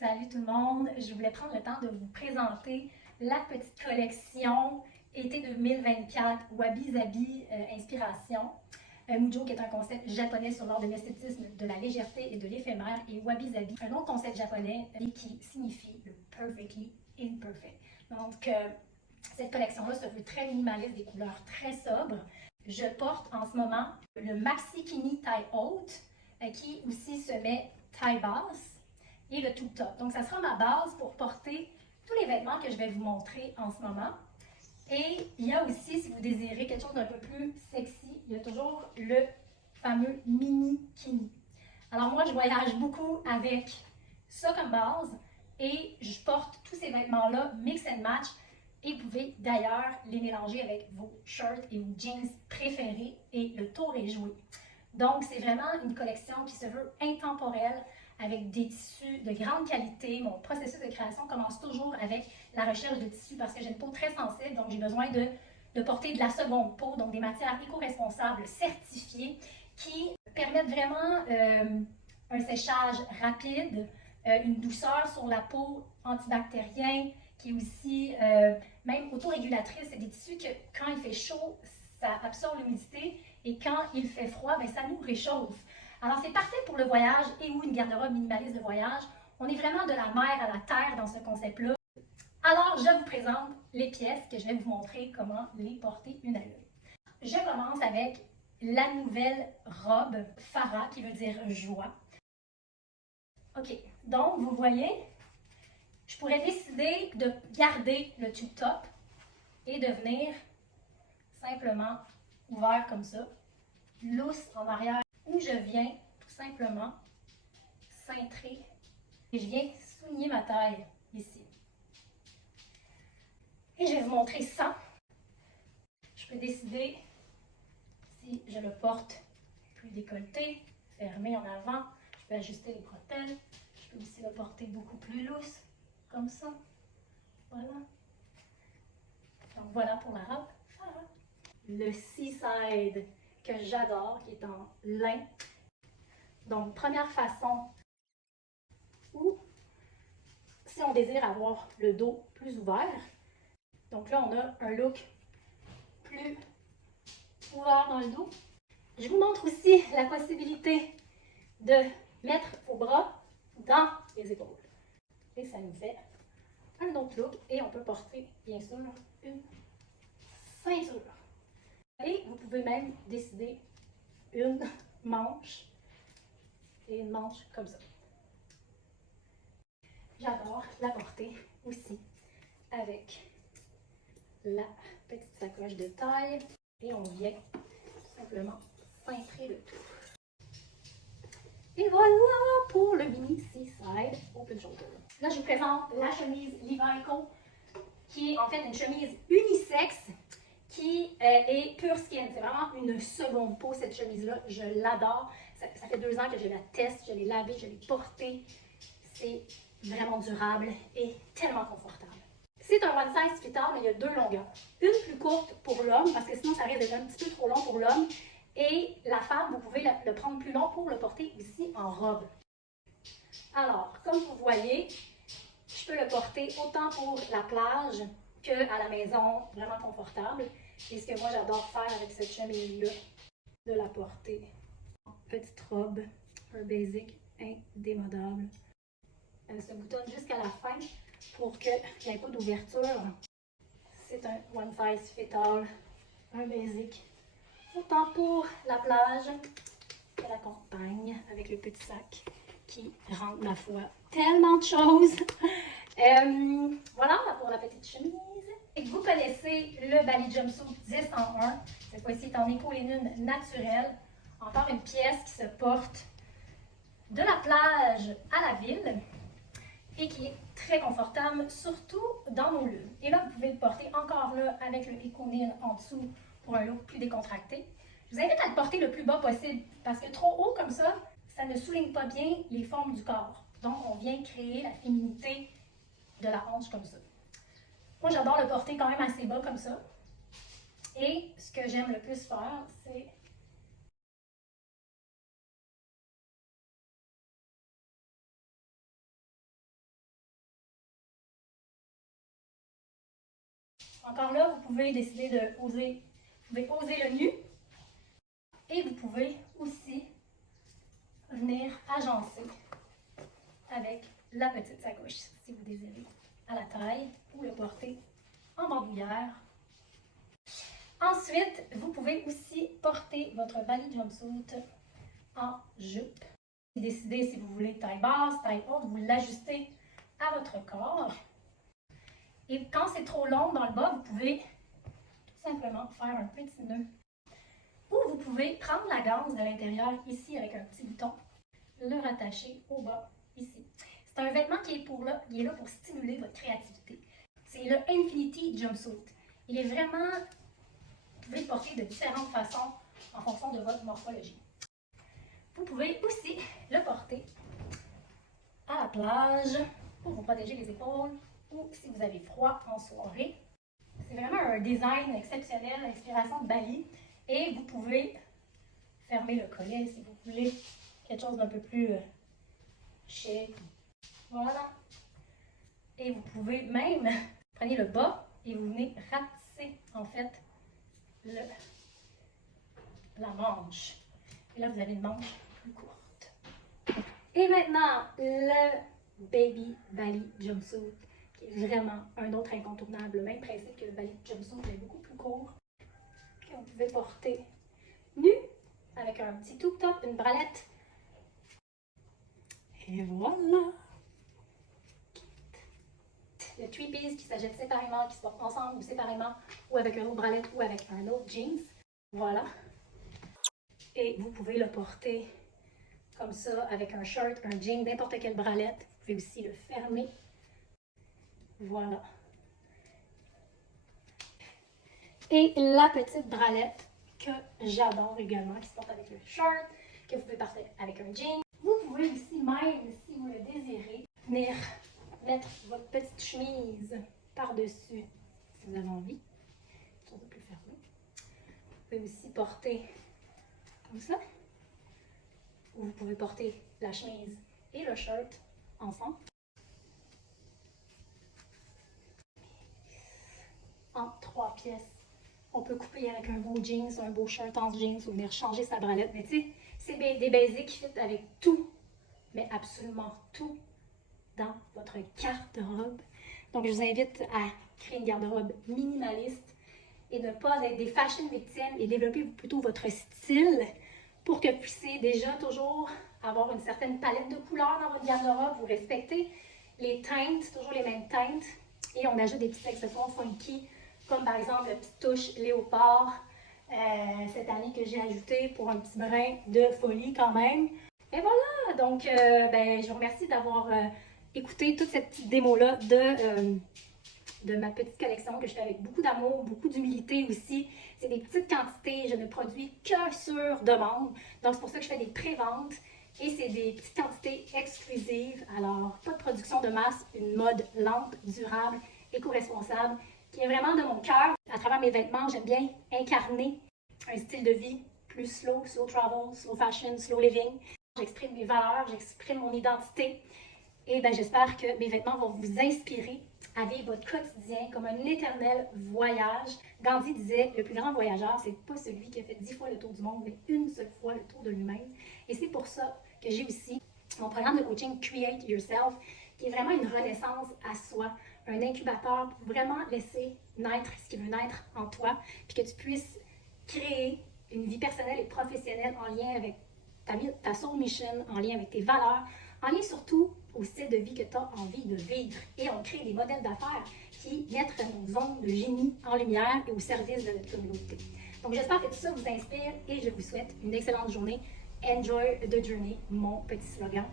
Salut tout le monde, je voulais prendre le temps de vous présenter la petite collection été 2024 Wabi Sabi Inspiration. Mujo qui est un concept japonais sur l'art de l'esthétisme, de la légèreté et de l'éphémère, et Wabi Sabi, un autre concept japonais qui signifie le perfectly imperfect. Donc cette collection-là se veut très minimaliste, des couleurs très sobres. Je porte en ce moment le Maxi Kini taille haute qui aussi se met taille basse et le tube top. Donc, ça sera ma base pour porter tous les vêtements que je vais vous montrer en ce moment. Et il y a aussi, si vous désirez quelque chose d'un peu plus sexy, il y a toujours le fameux mini kini. Alors moi, je voyage beaucoup avec ça comme base et je porte tous ces vêtements-là mix and match et vous pouvez d'ailleurs les mélanger avec vos shirts et vos jeans préférés et le tour est joué. Donc, c'est vraiment une collection qui se veut intemporelle avec des tissus de grande qualité. Mon processus de création commence toujours avec la recherche de tissus parce que j'ai une peau très sensible, donc j'ai besoin de porter de la seconde peau, donc des matières éco-responsables certifiées qui permettent vraiment un séchage rapide, une douceur sur la peau, antibactérien, qui est aussi même autorégulatrice. C'est des tissus que quand il fait chaud, ça absorbe l'humidité et quand il fait froid, bien, ça nous réchauffe. Alors, c'est parfait pour le voyage et ou une garde-robe minimaliste de voyage. On est vraiment de la mer à la terre dans ce concept-là. Alors, je vous présente les pièces que je vais vous montrer comment les porter une à une. Je commence avec la nouvelle robe Farah, qui veut dire joie. OK, donc vous voyez, je pourrais décider de garder le tube top et de venir simplement ouvert comme ça, lousse en arrière, où je viens tout simplement cintrer et je viens souligner ma taille ici. Et je vais vous montrer ça. Je peux décider si je le porte plus décolleté, fermé en avant. Je peux ajuster les bretelles. Je peux aussi le porter beaucoup plus lousse, comme ça. Voilà. Donc voilà pour la robe. Le Seaside que j'adore, qui est en lin. Donc première façon où, si on désire avoir le dos plus ouvert, donc là on a un look plus ouvert dans le dos. Je vous montre aussi la possibilité de mettre vos bras dans les épaules. Et ça nous fait un autre look et on peut porter bien sûr une ceinture. Et vous pouvez même décider une manche et une manche comme ça. J'adore la porter aussi avec la petite sacoche de taille et on vient simplement cintrer le tout. Et voilà pour le mini Seaside Open Shoulder. Là, je vous présente la chemise Levico, qui est en fait une chemise unisexe qui est pure skin. C'est vraiment une seconde peau, cette chemise-là. Je l'adore. Ça fait 2 ans que je la teste, je l'ai lavée, je l'ai portée. C'est vraiment durable et tellement confortable. C'est un one size fit all, mais il y a 2 longueurs. Une plus courte pour l'homme, parce que sinon ça risque d'être un petit peu trop long pour l'homme. Et la femme, vous pouvez le prendre plus long pour le porter aussi en robe. Alors, comme vous voyez, je peux le porter autant pour la plage qu'à la maison, vraiment confortable. Et ce que moi j'adore faire avec cette chemise-là, de la porter en petite robe, un basic indémodable. Elle se boutonne jusqu'à la fin pour qu'il n'y ait pas d'ouverture. C'est un one size fit all, un basic. Autant pour la plage que la campagne, avec le petit sac qui rentre, ma foi, tellement de choses. Voilà pour la petite chemise. Et vous connaissez le Bali Jumpsuit 10-1. Cette fois-ci, est en éco-lénine naturelle. Encore une pièce qui se porte de la plage à la ville et qui est très confortable, surtout dans nos lunes. Et là, vous pouvez le porter encore là avec le éco-nine en dessous pour un look plus décontracté. Je vous invite à le porter le plus bas possible parce que trop haut comme ça, ça ne souligne pas bien les formes du corps. Donc, on vient créer la féminité de la hanche comme ça. Moi, j'adore le porter quand même assez bas comme ça. Et ce que j'aime le plus faire, c'est Encore là, vous pouvez décider de oser, le nu et vous pouvez aussi venir agencer avec la petite sacoche si vous désirez à la taille ou le porter en bandoulière. Ensuite, vous pouvez aussi porter votre Bali jumpsuit en jupe. Décidez si vous voulez taille basse, taille haute, vous l'ajustez à votre corps. Et quand c'est trop long dans le bas, vous pouvez tout simplement faire un petit nœud. Ou vous pouvez prendre la ganse de l'intérieur ici avec un petit bouton, le rattacher au bas ici. C'est un vêtement qui est là pour stimuler votre créativité. C'est le Infinity Jumpsuit. Il est vraiment, vous pouvez le porter de différentes façons en fonction de votre morphologie. Vous pouvez aussi le porter à la plage pour vous protéger les épaules ou si vous avez froid en soirée. C'est vraiment un design exceptionnel, inspiration de Bali. Et vous pouvez fermer le collet si vous voulez quelque chose d'un peu plus chic. Voilà. Et vous pouvez même, prenez le bas et vous venez ratisser en fait la manche. Et là, vous avez une manche plus courte. Et maintenant, le Baby Bali Jumpsuit, qui est vraiment un autre incontournable. Le même principe que le Bali Jumpsuit, mais beaucoup plus court. Que vous pouvez porter nu, avec un petit tube top, une bralette. Et voilà! Le three-piece qui s'achète séparément, qui se porte ensemble ou séparément, ou avec une autre bralette ou avec un autre jeans. Voilà. Et vous pouvez le porter comme ça, avec un shirt, un jean, n'importe quelle bralette. Vous pouvez aussi le fermer. Voilà. Et la petite bralette que j'adore également, qui se porte avec le shirt, que vous pouvez porter avec un jean. Vous pouvez aussi même, si vous le désirez, venir mettre votre petite chemise par-dessus, si vous avez envie. Ça va plus fermé. Vous pouvez aussi porter comme ça. Ou vous pouvez porter la chemise et le shirt ensemble. En 3 pièces. On peut couper avec un beau jeans, un beau shirt en jeans ou venir changer sa bralette. Mais tu sais, c'est des basics qui fit avec tout, mais absolument tout dans votre garde-robe. Donc, je vous invite à créer une garde-robe minimaliste et ne pas être des fashion victimes et développer plutôt votre style pour que vous puissiez déjà toujours avoir une certaine palette de couleurs dans votre garde-robe. Vous respectez les teintes, toujours les mêmes teintes. Et on ajoute des petits accessoires funky, comme par exemple la petite touche léopard cette année que j'ai ajouté pour un petit brin de folie quand même. Et voilà, donc je vous remercie d'avoir écouté toute cette petite démo-là de ma petite collection que je fais avec beaucoup d'amour, beaucoup d'humilité aussi. C'est des petites quantités, je ne produis que sur demande. Donc c'est pour ça que je fais des pré-ventes et c'est des petites quantités exclusives. Alors, pas de production de masse, une mode lente, durable, éco-responsable, qui est vraiment de mon cœur. À travers mes vêtements, j'aime bien incarner un style de vie plus slow travel, slow fashion, slow living. J'exprime mes valeurs, j'exprime mon identité. Et j'espère que mes vêtements vont vous inspirer à vivre votre quotidien comme un éternel voyage. Gandhi disait, le plus grand voyageur, c'est pas celui qui a fait 10 fois le tour du monde, mais une seule fois le tour de lui-même. Et c'est pour ça que j'ai aussi mon programme de coaching Create Yourself, qui est vraiment une renaissance à soi, un incubateur pour vraiment laisser naître ce qui veut naître en toi, puis que tu puisses créer une vie personnelle et professionnelle en lien avec ta soul mission, en lien avec tes valeurs, en lien surtout au style de vie que tu as envie de vivre. Et on crée des modèles d'affaires qui mettent nos zones de génie en lumière et au service de notre communauté. Donc j'espère que tout ça vous inspire et je vous souhaite une excellente journée. Enjoy the journey, mon petit slogan.